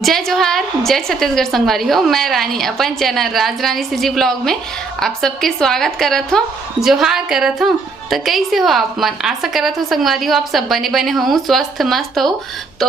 जय जोहार, जय छत्तीसगढ़ संगवारी हो। मैं रानी अपन चैनल राज रानी सीजी ब्लॉग में आप सबके स्वागत करत हो, जोहार करत हो। तो कैसे हो आप मन? आशा करत हो संगवारी हो आप सब बने बने हो, स्वस्थ मस्त हो। तो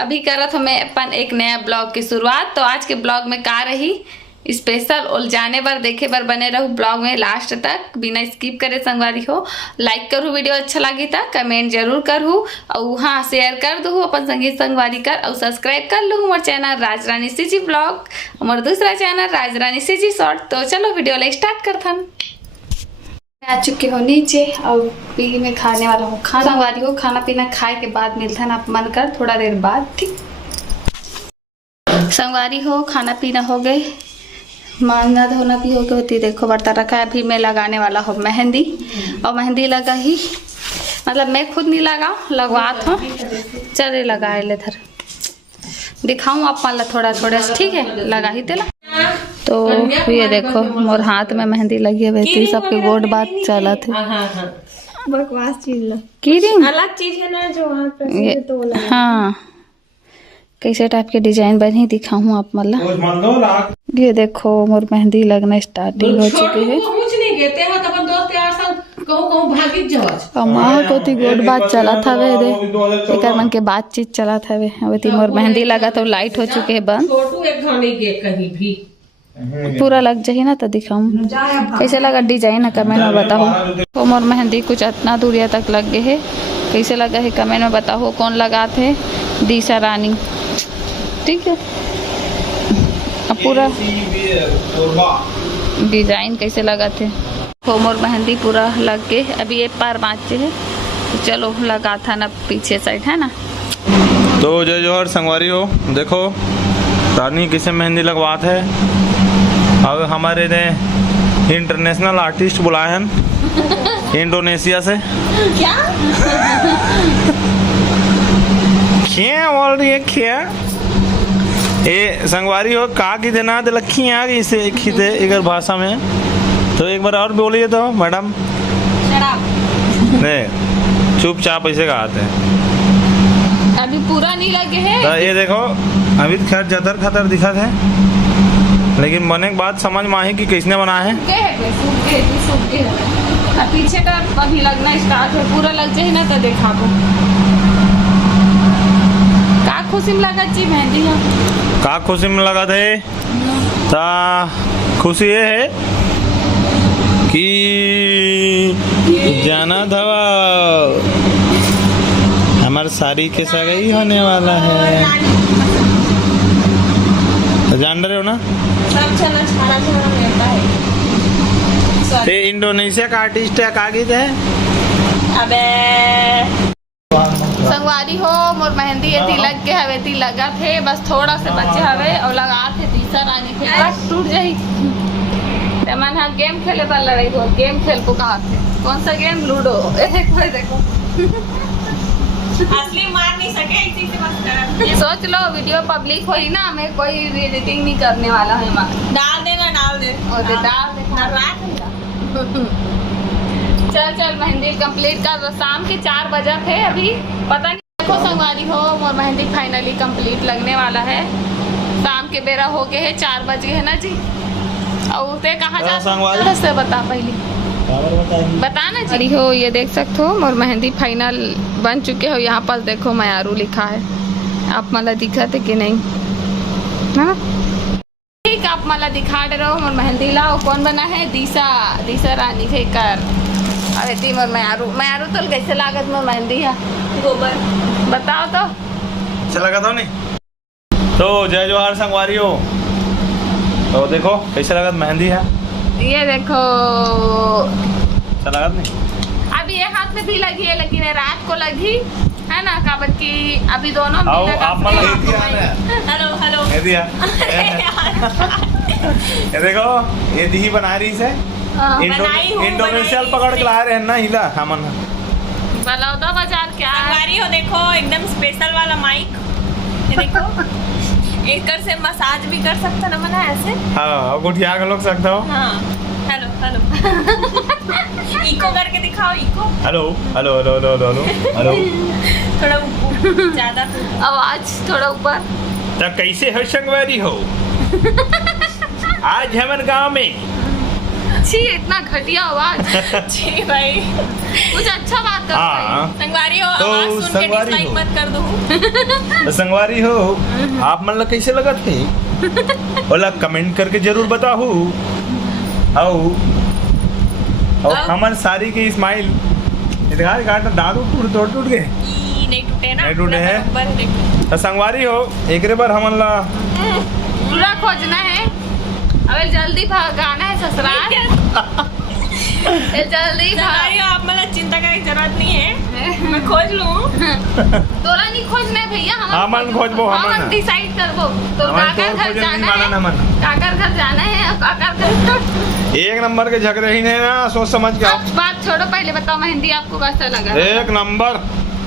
अभी करत हो मैं अपन एक नया ब्लॉग की शुरुआत। तो आज के ब्लॉग में का रही स्पेशल उलझाने बर देखे बर बने रहू ब्लॉग में लास्ट तक बिना स्किप करे संगवारी हो। लाइक करूँ वीडियो अच्छा लगी था, कमेंट जरूर करूँ और हाँ शेयर कर दूँ अपन संगी संगवारी कर और सब्सक्राइब कर लूँ हमारे चैनल राज रानी सीजी ब्लॉग, हमारा दूसरा चैनल राज रानी सीजी शॉर्ट। तो चलो वीडियो लाइक स्टार्ट करथन। आ चुके हो नीचे और पी में खाने वाला हो खाना संगवारी हो। खाना पीना खाए के बाद मिलता है आप मन कर थोड़ा देर बाद, ठीक संगवारी हो। खाना पीना हो गए, मांगा धोना भी हो गई होती। देखो बर्तन रखा है। अभी मैं लगाने वाला हूँ मेहंदी और मेहंदी लगा ही मतलब मैं खुद नहीं लगा लगवात हूँ। चले लगाए ले थर दिखाऊँ आप मान थोड़ा थोड़ा, ठीक है लगा ही तेला। तो ये देखो मोर हाथ में मेहंदी लगी है वैसे सबके गोड बात चला थे। बकवास चीज की अलग चीज है ना जो वहाँ पे तो हाँ कैसे टाइप के डिजाइन बनी दिखाऊँ आप मतलब। ये देखो मोर मेहंदी लगना स्टार्टिंग हो चुकी है। को ती गोड बात चला था वे दे एक मन के बातचीत चला था वे अभी मोर मेहंदी लगा तो लाइट हो चुके है बंद। पूरा लग जाए ना तो दिखाऊं कैसे लगा डिजाइन है कमेंट में बताओ। तो मोर मेहंदी कुछ इतना दूरिया तक लग गए है, कैसे लगा है कमेंट में बताओ। कौन लगा थे? दिशा रानी, ठीक है। अब पूरा डिजाइन कैसे लगा थे। तो मोर मेहंदी पूरा लग के अभी एक पार बाँचे है तो चलो लगा था ना पीछे साइड है ना। तो जय जोहर संगवारी हो। देखो रानी किसे मेहंदी लगवात है। अब हमारे ने इंटरनेशनल आर्टिस्ट बुलाए हैं इंडोनेशिया से। क्या क्या बोल रही है क्या ये संगवारी हो? का की देना दे लखी आ गई इसे खीते इधर भाषा में। तो एक बार और बोलिए तो मैडम। नहीं चुपचाप ऐसे कहते हैं। अभी पूरा नहीं लगे है। तो ये देखो अभी खैर जतर खतर दिखा है लेकिन बने के बाद समझ में आई कि किसने बनाया है। पीछे का अभी लगना स्टार्ट है, पूरा लग जाए ना तो देखा दो। का खुशी में लगा जी मेहंदी का खुशी में लगा थे ता खुशी ये है कि जाना धवा हमारे साड़ी के सगाई होने वाला है। तो जान रहे हो ना सब छाना छाना छाना मिलता है। ये इंडोनेशिया का आर्टिस्ट है कागिज है। अबे संगवारी हो मोर मेहंदी ये लग के हवे ती लगा थे बस थोड़ा से बच्चे हवे और लगा थे दिशा रानी थे बस टूट जाई। मन हाँ गेम खेले पर लड़ाई हो। गेम खेल को कहा थे कौन सा गेम? लूडो। देखो देखो असली मार नहीं सके इसी से मत कर। सोच लो वीडियो पब्लिक हो ही ना, हमें कोई एडिटिंग नहीं करने वाला है। डाल देना डाल दे और डाल दे। चल चल मेहंदी कंप्लीट कर। शाम के 4 बजे थे अभी पता नहीं। देखो संगवारी हो मोर मेहंदी फाइनली कंप्लीट लगने वाला है। शाम के बेरा हो गए है 4 बजे है ना जी। और उसे कहाँ जा से बता पहले बताना जी हो। ये देख सकते हो मोर मेहंदी फाइनल बन चुके हो। यहाँ पर देखो मयारू लिखा है, आप मला दिखा थे कि नहीं? हाँ ठीक आप मला दिखा दे रहे हो। मोर मेहंदी लाओ कौन बना है? दिशा रानी थे कर। अरे ती मोर मयारू तो कैसे लागत मोर मेहंदी है गोबर बताओ तो अच्छा लगा था नहीं। तो जय जोहार संगवारी हो। तो देखो कैसे लगा मेहंदी है। ये देखो अच्छा लगा नहीं। अभी ये हाथ में भी लगी है लेकिन ये रात को लगी है ना काबर की अभी दोनों हेलो हेलो ये देखो ये दी बना रही से इंडोनेशिया पकड़ के ला रहे हैं ना हिला हमन बलौदा बाजार क्या संगवारी हो। देखो एकदम स्पेशल वाला माइक ये देखो एक से मसाज भी कर सकता ना मना ऐसे। हाँ गुठिया के लोग सकता हो। हाँ हेलो हेलो इको करके दिखाओ echo. Hello hello hello hello hello hello थोड़ा ज्यादा आवाज थोड़ा ऊपर तो कैसे हो संगवारी हो? आज हमारे गांव में छी इतना घटिया आवाज। जी भाई कुछ अच्छा बात कर। हाँ संगवारी हो, तो आवाज सुन के संगवारी डिसलाइक हो। मत कर दो। तो संगवारी हो, आप मन ला कैसे लगा थे? बोला कमेंट करके जरूर बताओ। और हमारे सारी की स्माइल इधर काटा दादू टूट गए। ई नहीं टूटे ना, नहीं टूटे पूरा हैं। बराबर है, देखो। तो संगवारी हो, एक बार हमन ला पूरा खोजना है। अबे जल्दी भागाना है ससुराल। ये जल्दी भाग। संगवारी हो, आप मतलब चिंता करने की जरूरत नहीं है, मैं खोज लूँ। तोरा नहीं खोजना है भैया, हमन खोजबो, हमन। हम डिसाइड करबो। तो हमन काकर तो घर खोजे जाना नहीं मानन है, हमन। काकर घर जाना है और काकर घर। एक नंबर के झगड़े ही नहीं ना, सोच समझ के आओ। अब बात छोड़ो, पहले बताओ मेहंदी आपको कैसा लगा? एक नंबर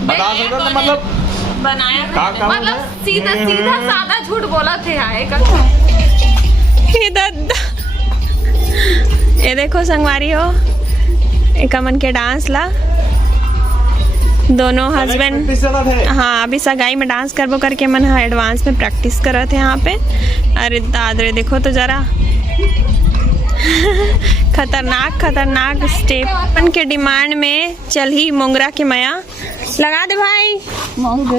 बता देखिए, सकते कौन मतलब बनाया का था। मतलब सीधा सीधा सादा झूठ बोला थे आए कसम। ये देखो संगवारी हो, एक अमन के डांस ला दोनों हस्बैंड। हाँ अभी सगाई में डांस करबो करके मन एडवांस में प्रैक्टिस करत है यहाँ पे। अरे दादरे देखो तो जरा खतरनाक खतरनाक स्टेप। अपन के डिमांड में चल ही मोंगरा के मया लगा दे भाई।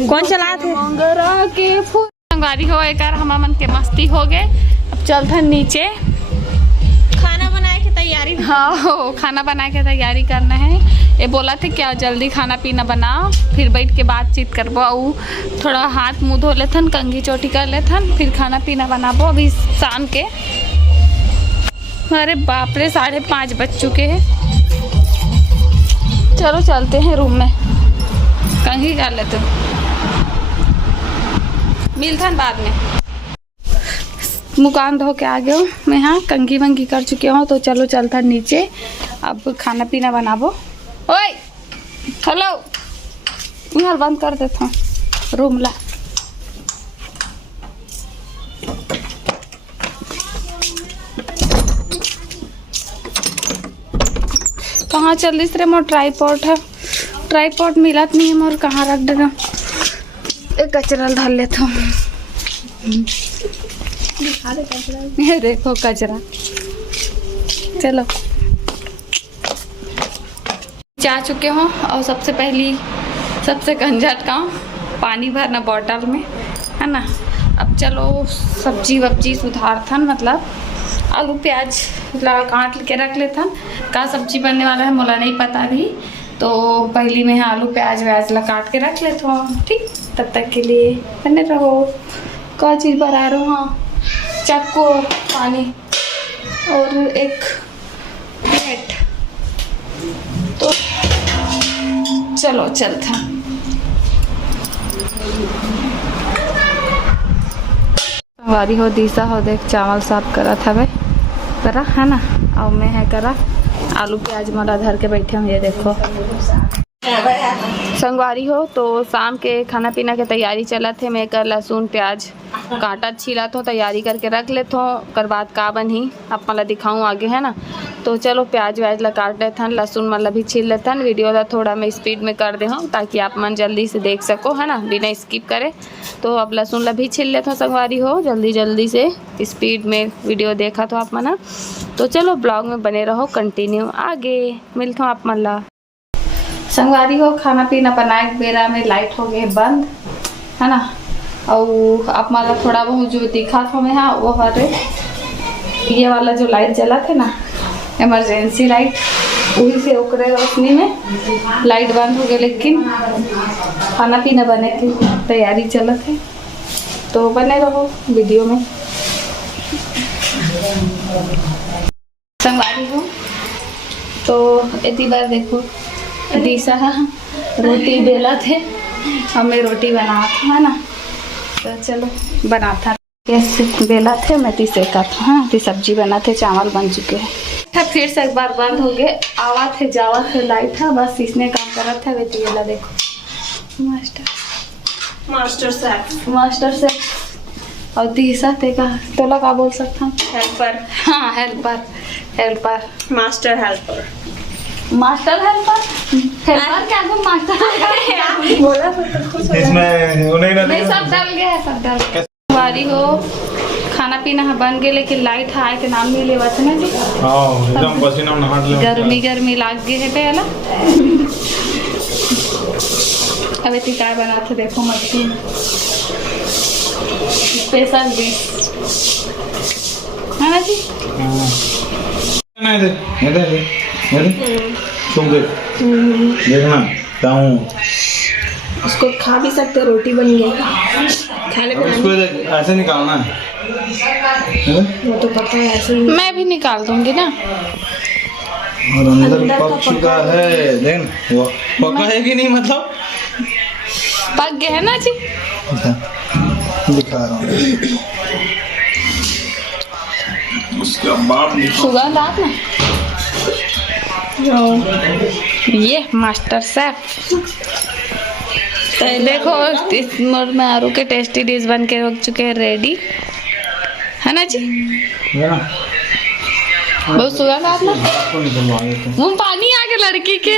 कौन चला थे? मोंगरा के फूल। संगवारी हो, एक बार हम मन के मस्ती हो गए। अब चलते नीचे खाना बनाए की तैयारी। हाँ हो, खाना बना के तैयारी करना है। ये बोला थे क्या जल्दी खाना पीना बनाओ, फिर बैठ के बातचीत करबो। और थोड़ा हाथ मुँह धो लेथन, कंघी चोटी कर लेथन, फिर खाना पीना बनाबो। अभी शाम के अरे बाप रे 5:30 बज चुके हैं। चलो चलते हैं रूम में, कंघी कर लेते हैं, मिलथन बाद में। मुकान धो के आ गए हो, मैं हाँ कंघी वंघी कर चुके हूँ। तो चलो चलता नीचे, अब खाना पीना बनाबो। ओए हेलो, यहाँ बंद कर देता हूँ रूम ला। कहाँ चल रही रे? मोर ट्राईपॉड है, ट्राईपॉड मिलत नहीं है मोर, कहाँ रख देना। एक कचरा धर लेता हूँ। ये देखो कचरा। चलो जा चुके हो, और सबसे पहली सबसे झंझट काम पानी भरना बॉटल में, है ना। अब चलो सब्जी वब्जी सुधार थन, मतलब आलू प्याज काट के रख लेथन। का सब्जी बनने वाला है मोला नहीं पता भी, तो पहली में आलू प्याज व्याज ला काट के रख लेता हूँ। ठीक, तब तक के लिए बने रहो। क्या चीज़ बना रहा हूँ? हाँ, चक्को, पानी और एक प्लेट। तो चलो चलता। वारी हो दिशा हो, देख चावल साफ करा था वे करा, है ना। और मैं है करा आलू प्याज मला धर के बैठे हूँ। ये देखो संगवारी हो, तो शाम के खाना पीना के तैयारी चला थे। मैं कर लहसुन प्याज काटा छीला तो तैयारी करके रख लेते हो। कर बाद का बनी आप मला दिखाऊँ आगे, है ना। तो चलो प्याज व्याज ला काट लेथन, लहसुन मतलब भी छील लेथन। वीडियो ला थोड़ा मैं स्पीड में कर दे हूँ ताकि आप मन जल्दी से देख सको, है ना, बिना स्किप करे। तो अब लहसुन ला भी छील लेते हो संगवारी हो, जल्दी जल्दी से स्पीड में वीडियो देखा तो आप मना। तो चलो ब्लॉग में बने रहो, कंटिन्यू आगे मिलता हूँ आप मन ला। संगवारी हो, खाना पीना बनाए बेरा में लाइट हो गए बंद, है ना। और आप माला थोड़ा बहुत जो दिखा था मैं, हाँ वो हरे ये वाला जो लाइट जला थे ना, इमरजेंसी लाइट, वही से ओकरे रोशनी में लाइट बंद हो गई। लेकिन खाना पीना बने की तैयारी चलत है, तो बने रहो वीडियो में। संगवारी हो, तो इतनी बार देखो दिशा रोटी बेला थे, हमें रोटी बना था, है ना। तो चलो बना था, कैसे बेला थे मैं ती सेका था। हाँ ती सब्जी बना थे, चावल बन चुके हैं। फिर से एक बार बंद हो गए, आवा थे जावा थे लाइट था, बस इसने काम करा था। वे तीला देखो मास्टर से और तीसरा थे का तोला का बोल सकता हूँ, हेल्पर। हाँ हेल्पर मास्टर हेल्पर क्या को मास्टर बोला इसमें वो नहीं नहीं, सब डल गया है, सब डल गया। संगवारी हो खाना पीना हा बन गए लेकिन लाइट आए के नाम नहीं लेवा थे ना जी। हाँ एकदम पसीना नहाट ले गर्मी गर्मी लाग गए है पहला। अब इतनी काय बनाते देखो मच्छी स्पेशल डिश है ना जी। नहीं दे ये दे ये दे तुम देख देखना क्या हूँ उसको खा भी सकते, रोटी बन गई खाने अब इसको ऐसे निकालना है वो तो पता है ऐसे ही। मैं भी निकाल दूंगी ना। और अंदर पक चुका है देख वो पका है कि नहीं मतलब पक गया है ना जी। दिखा रहा हूँ उसके बाद सुगंध आत ना ये मास्टर शेफ। तो देखो इस में आरू के टेस्टी डिश बन के हो चुके हैं रेडी है ना जी। बहुत सुगंध आत ना निकलवा देते हैं। मुंह पानी आ गया लड़की के।